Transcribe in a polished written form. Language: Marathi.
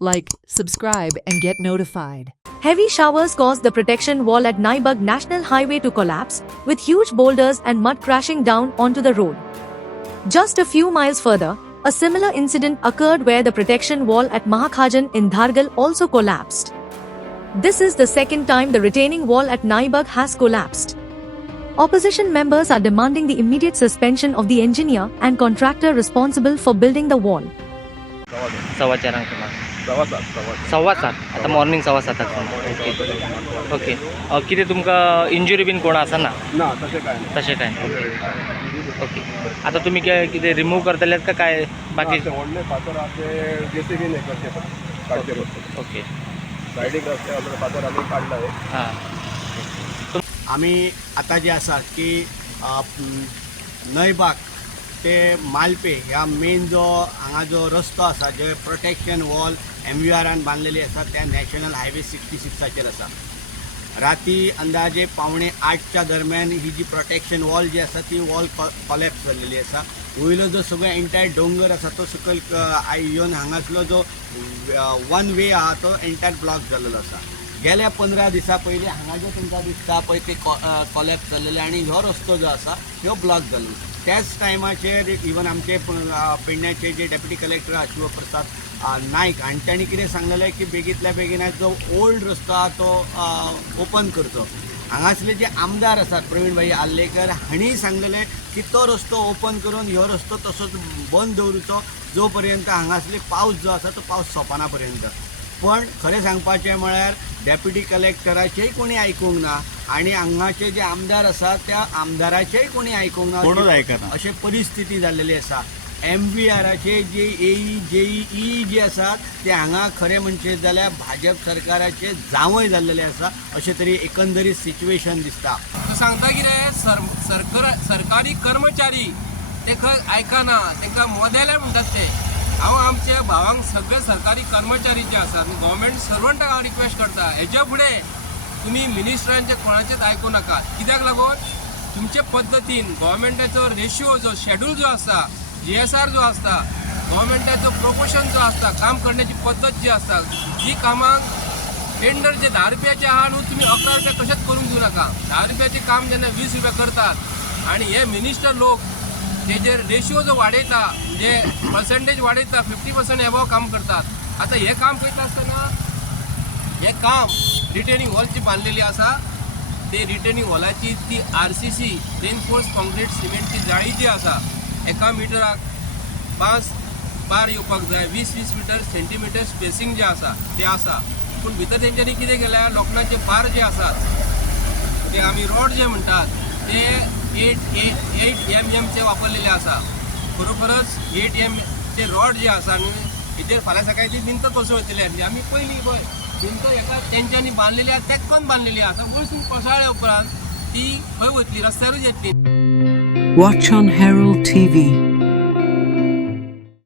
like, subscribe, and get notified. Heavy showers caused the protection wall at Naibug National Highway to collapse, with huge boulders and mud crashing down onto the road. Just a few miles further, a similar incident occurred where the protection wall at Mahakhajan in Dhargal also collapsed. This is the second time the retaining wall at Naibug has collapsed. Opposition members are demanding the immediate suspension of the engineer and contractor responsible for building the wall. सव्वा चारांक सव्वा सात आता मॉर्निंग सव्वा साताक ओके ओके कितें तुमकां इंजुरी बीन कोण आसा ना तशें काय ओके आता तुम्ही कितें रिमूव करतले का काय बाकी ओके हां आम्ही आता जे आसा की नयबाग ते मालपे ह्या मेन जो हांगा जो रस्तो आसा जे प्रोटेक्शन वॉल MVRन बांधलेली आसा त्या नॅशनल हायवे 66 आसा. राती अंदाजे 7:45च्या दरम्यान ही जी प्रोटेक्शन वॉल जी आसा ती वॉल कॉलॅप्स जाल्लेली आसा. वयलो जो सगळो एंटायर डोंगर आसा तो सकयल येवन हांगासलो जो वन वे आहा तो एंटायर ब्लॉक जाल्लो आसा. गेल्या 15 दिसां पयलीं हांगा जो तुमकां दिसता पळय ते कॉलॅप्स जाल्लेले आनी ह्यो रस्तो जो आसा ह्यो ब्लॉक जाल्लो. त्याच टायमाचेर इवन आमचे पेडण्याचे जे डेप्युटी कलेक्टर आहा शिवप्रसाद नायक हांणी तांणी कितें सांगलेलें की बेगींतल्या बेगीन जो ओल्ड रस्तो आहा तो ओपन करचो. हांगासले जे आमदार आसात प्रवीणभाई आल्लेकर हांणी सांगलेलें की तो रस्तो ओपन करून ह्यो रस्तो तसोच बंद दवरूचो जो पर्यंत हांगासले पावस जो आसा तो पावस सोंपना पर्यंत. पण खरें सांगपाचें म्हळ्यार डेप्युटी कलेक्टराचेय कोणी आयकूंक ना आनी हांगाचे जे आमदार आसात त्या आमदाराचेय कोणी आयकूंक ना अशी परिस्थिती जाल्लेली आसा. MVRचे जे JEE जे आसात ते हांगा खरें म्हणचें जाल्यार भाजप सरकाराचे जावंय जाल्लेले आसा अशें तरी एकंदरीत सिच्युएशन दिसता. सांगता कितें सरकारी कर्मचारी ते खंय आयकना तांकां मोदेले म्हणटात ते. हांव आमच्या भावांक सगळे सरकारी कर्मचारी जे आसात गव्हर्मेंट सर्वंटाक हांव रिक्वेस्ट करता हेच्या फुडें तुमी मिनिस्टरांचे कोणाचेच आयकूं नाका. कित्याक लागून तुमचे पद्दतीन गव्हर्मेंटाचो रेशियो जो शेड्यूल जो आसा GSR जो आसता गव्हर्मेंटाचो प्रोपोर्शन जो आसता काम करण्याची पद्दत जी आसता जी कामाक टेंडर जे 10 रुपयाचे आहा न्हू तुमी 11 रुपया कशेंच करूंक दिवं नाका. 10 रुपयाचे काम जेन्ना 20 रुपया करतात आनी हे मिनिस्टर लोक तेजेर रेशियो जो वाडयता म्हणजे पर्सेंटेज वाडयता 50% एबव काम करतात. आता हे काम करता आसतना हे काम रिटेनिंग वॉलची बांधलेली आसा ते रिटेनिंग वॉलाची ती RCC रेनफोर्स कॉन्क्रीट सिमेंटची जाळी जी आसा एका मिटराक 5 बार येवपाक जाय. 20-20 मीटर सेंटीमीटर स्पेसिंग जे आसा ते आसा. पूण भितर तेंच्यांनी कितें केल्या लोखंडाचे बार जे आसात ते आमी रॉड जे म्हणटात ते 8 mm चे वापरलेले आसा. खरोखरच 8 mm चे रॉड जे आसा न्हू हेचेर फाल्यां सकाळी ती भिंत कोसळटली आसली. आमी पयलीं पळय भिंत एका तेंच्यांनी बांदलेली आसा तेक्कोन बांदलेली आसा वयसून कोसळ्ळ्या उपरांत ती खंय वतली रस्त्यारूच येतली. Watch on Herald TV.